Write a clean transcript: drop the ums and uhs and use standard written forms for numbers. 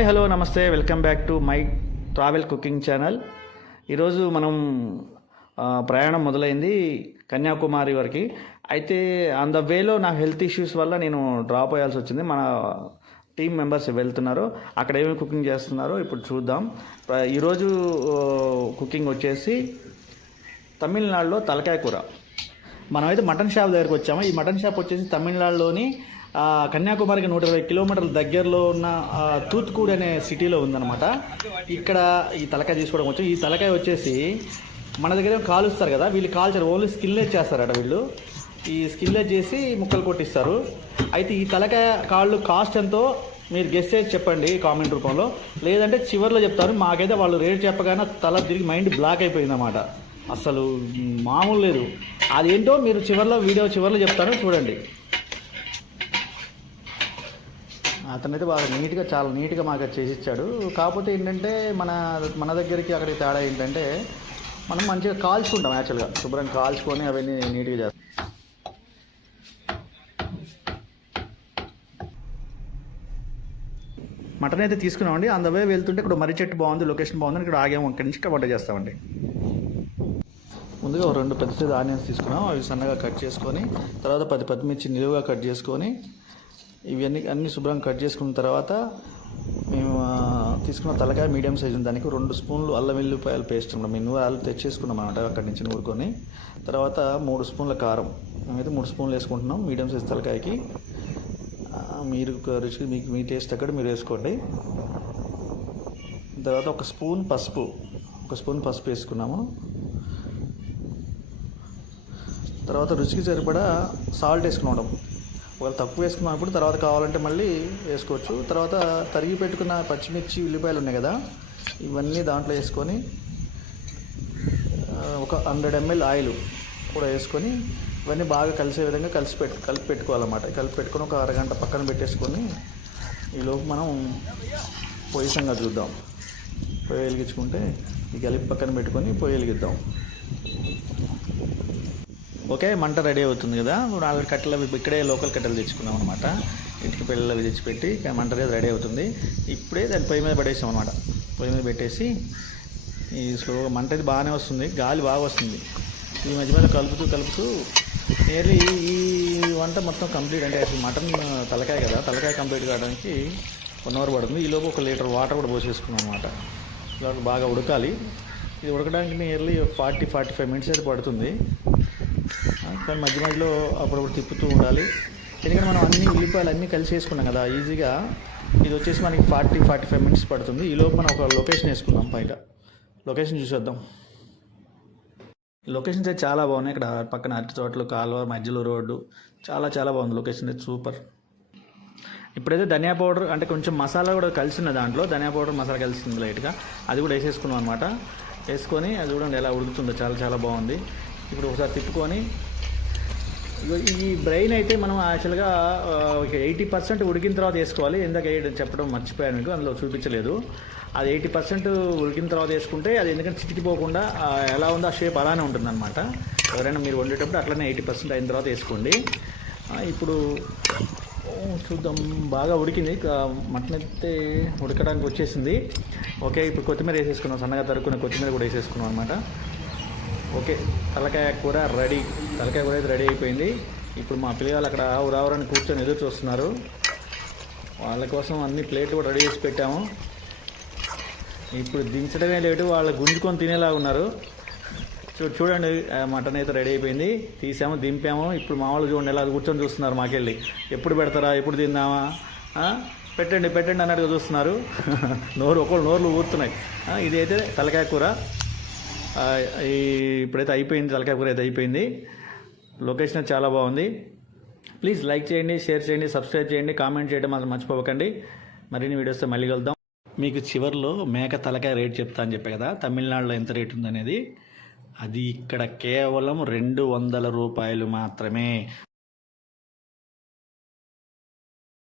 Hi hello నమస్తే, welcome back to my travel cooking channel. ఈరోజు మనం ప్రయాణం మొదలైంది కన్యాకుమారి వరకు. అయితే ఆన్ ద వేలో నాకు హెల్త్ ఇష్యూస్ వల్ల నేను డ్రాప్ అయ్యాల్సి వచ్చింది. మన టీం మెంబర్స్ వెళ్తున్నారు, అక్కడ ఏమేమి కుకింగ్ చేస్తున్నారో ఇప్పుడు చూద్దాం. ఈరోజు కుకింగ్ వచ్చేసి తమిళనాడులో తలకాయ కూర. మనమైతే మటన్ షాప్ దగ్గరికి వచ్చాము. ఈ మటన్ షాప్ వచ్చేసి తమిళనాడులోని కన్యాకుమారికి 120 కిలోమీటర్ల దగ్గరలో ఉన్న తూత్తుకూడి అనే సిటీలో ఉందన్నమాట. ఇక్కడ ఈ తలకాయ తీసుకోవడం వచ్చి, ఈ తలకాయ వచ్చేసి మన దగ్గర కాలుస్తారు కదా, వీళ్ళు కాల్చారు, ఓన్లీ స్కిన్లెస్ చేస్తారట వీళ్ళు. ఈ స్కిన్లెస్ చేసి ముక్కలు కొట్టిస్తారు. అయితే ఈ తలకాయ కాళ్ళు కాస్ట్ ఎంతో మీరు గెస్ చేసి చెప్పండి కామెంట్ రూపంలో, లేదంటే చివరిలో చెప్తారు. మాకైతే వాళ్ళు రేట్ చెప్పగానే తల తిరిగి మైండ్ బ్లాక్ అయిపోయిందన్నమాట. అసలు మామూలు లేదు. అదేంటో మీరు వీడియో చివరిలో చెప్తాను, చూడండి. అతనైతే బాగా నీట్గా, చాలా నీట్గా మాకు చేసి ఇచ్చాడు. కాకపోతే ఏంటంటే మన దగ్గరికి అక్కడికి తేడా ఏంటంటే, మనం మంచిగా కాల్చుకుంటాం. యాక్చువల్గా శుభ్రంగా కాల్చుకొని అవన్నీ నీట్గా చేస్తాం. మటన్ అయితే తీసుకున్నామండి. అందువే వెళ్తుంటే ఇక్కడ మర్రి చెట్టు బాగుంది, లొకేషన్ బాగుంది, ఇక్కడ ఆగాము. అక్కడి నుంచి ఇక్కడ వంట చేస్తామండి. ముందుగా 2 పెద్ద సైజు ఆనియన్స్ తీసుకున్నాం. అవి సన్నగా కట్ చేసుకొని, తర్వాత 10 పచ్చిమిర్చి నిలువుగా కట్ చేసుకొని, ఇవన్నీ అన్నీ శుభ్రంగా కట్ చేసుకున్న తర్వాత మేము తీసుకున్న తలకాయ మీడియం సైజు ఉంది. దానికి 2 స్పూన్లు అల్లం వెల్లుల్లిపాయల పేస్ట్ ఉన్నాం. మేము ఆలు తెచ్చేసుకున్నాం అన్నమాట అక్కడి నుంచి నూరుకొని. తర్వాత 3 స్పూన్ల కారం, మేమైతే 3 స్పూన్లు వేసుకుంటున్నాం మీడియం సైజు తలకాయకి. మీరు రుచికి మీ టేస్ట్ తగ్గట్టు మీరు వేసుకోండి. తర్వాత 1 స్పూన్ పసుపు వేసుకున్నాము. తర్వాత రుచికి సరిపడా సాల్ట్ వేసుకున్నాం. ఒకవేళ తక్కువ వేసుకున్నప్పుడు తర్వాత కావాలంటే మళ్ళీ వేసుకోవచ్చు. తర్వాత తరిగి పెట్టుకున్న పచ్చిమిర్చి, ఉల్లిపాయలు ఉన్నాయి కదా, ఇవన్నీ దాంట్లో వేసుకొని ఒక 100 ml ఆయిల్ కూడా వేసుకొని ఇవన్నీ బాగా కలిసే విధంగా కలిపి పెట్టుకోవాలన్నమాట. కలిపి పెట్టుకొని ఒక అరగంట పక్కన పెట్టేసుకొని, ఈలోపు మనం పొయ్యి సంగతి చూద్దాం. పొయ్యి వెలిగించుకుంటే ఈ కలిపి పక్కన పెట్టుకొని పొయ్యి వెలిగిద్దాం. ఓకే, మంట రెడీ అవుతుంది కదా. 4 కట్టెలు ఇక్కడే లోకల్ కట్టెలు తెచ్చుకున్నాం అనమాట. ఇంటికి పిల్లలు అవి తెచ్చిపెట్టి మంట రెడీ అవుతుంది. ఇప్పుడే దాన్ని పొయ్యి మీద పడేసాం అనమాట. పొయ్యి మీద పెట్టేసి ఈ స్లోగా మంట అయితే బాగానే వస్తుంది, గాలి బాగా వస్తుంది. ఈ మధ్య మధ్య కలుపుతూ నియర్లీ ఈ వంట మొత్తం కంప్లీట్, అంటే అసలు మటన్ తలకాయ కదా, తలకాయ కంప్లీట్ కావడానికి 1 అవర్ పడుతుంది. ఈలోపు 1 లీటర్ వాటర్ కూడా పోసేసుకున్నాం అనమాట. ఇలా బాగా ఉడకాలి. ఇది ఉడకడానికి నియర్లీ 40-45 మినిట్స్ అయితే పడుతుంది. కానీ మధ్యలో అప్పుడప్పుడు తిప్పుతూ ఉండాలి. ఎందుకంటే మనం అన్ని ఉల్లిపాయలు అన్నీ కలిసి వేసుకున్నాం కదా, ఈజీగా ఇది వచ్చేసి మనకి 40-45 మినిట్స్ పడుతుంది. ఈలోపు మనం ఒక లొకేషన్ వేసుకున్నాం. బయట లొకేషన్ చూసేద్దాం. లొకేషన్స్ అయితే చాలా బాగున్నాయి. ఇక్కడ పక్కన అరటి తోటలు, కాలువ మధ్యలో రోడ్డు, చాలా బాగుంది లొకేషన్ అయితే, సూపర్. ఇప్పుడైతే ధనియా పౌడర్, అంటే కొంచెం మసాలా కూడా కలిసిన దాంట్లో ధనియా పౌడర్ మసాలా కలిసింది లైట్గా, అది కూడా వేసేసుకున్నాం అనమాట. వేసుకొని అది చూడండి ఎలా ఉడుకుతుందో, చాలా బాగుంది. ఇప్పుడు ఒకసారి తిప్పుకొని, ఈ బ్రెయిన్ అయితే మనం యాక్చువల్గా 80% ఉడికిన తర్వాత వేసుకోవాలి. ఇందాక చెప్పడం మర్చిపోయాను మీకు, అందులో చూపించలేదు. అది 80% ఉడికిన తర్వాత వేసుకుంటే అది ఎందుకంటే చితికిపోకుండా ఎలా ఉందో ఆ షేప్ అలానే ఉంటుందన్నమాట. ఎవరైనా మీరు వండేటప్పుడు అట్లనే 80% అయిన తర్వాత వేసుకోండి. ఇప్పుడు చూద్దాం. బాగా ఉడికింది, మటన్ అయితే ఉడకడానికి వచ్చేసింది. ఓకే, ఇప్పుడు కొత్తిమీర వేసేసుకున్నాం, సన్నగా తరుక్కున్న కొత్తిమీర కూడా వేసేసుకున్నాం అనమాట. ఓకే, తలకాయ కూర అయితే రెడీ అయిపోయింది. ఇప్పుడు మా పిల్లలు అక్కడ ఉరావరాన్ని కూర్చొని ఎదురు చూస్తున్నారు. వాళ్ళ కోసం అన్ని ప్లేట్లు కూడా రెడీ చేసి పెట్టాము. ఇప్పుడు దించడమే లేటు, వాళ్ళు గుంజుకొని తినేలా ఉన్నారు. చూడండి, మటన్ అయితే రెడీ అయిపోయింది. తీసాము, దింపాము. ఇప్పుడు మామూలు చూడండి ఎలా కూర్చొని చూస్తున్నారు. మాకెళ్ళి ఎప్పుడు పెడతారా, ఎప్పుడు తిందామా, పెట్టండి అన్నట్టుగా చూస్తున్నారు. నోర్లు ఊరుతున్నాయి. ఇది అయితే తలకాయ కూర ఇప్పుడైతే అయిపోయింది. తలకాయ కూర అయితే అయిపోయింది. లొకేషన్ చాలా బాగుంది. ప్లీజ్ లైక్ చేయండి, షేర్ చేయండి, సబ్స్క్రైబ్ చేయండి, కామెంట్ చేయడం మాత్రం మర్చిపోకండి. మరిన్ని వీడియోస్తో మళ్ళీ కలుద్దాం. మీకు చివరిలో మేక తలకాయ రేట్ చెప్తా అని చెప్పే కదా, తమిళనాడులో ఎంత రేట్ ఉందనేది. అది ఇక్కడ కేవలం 200 రూపాయలు మాత్రమే.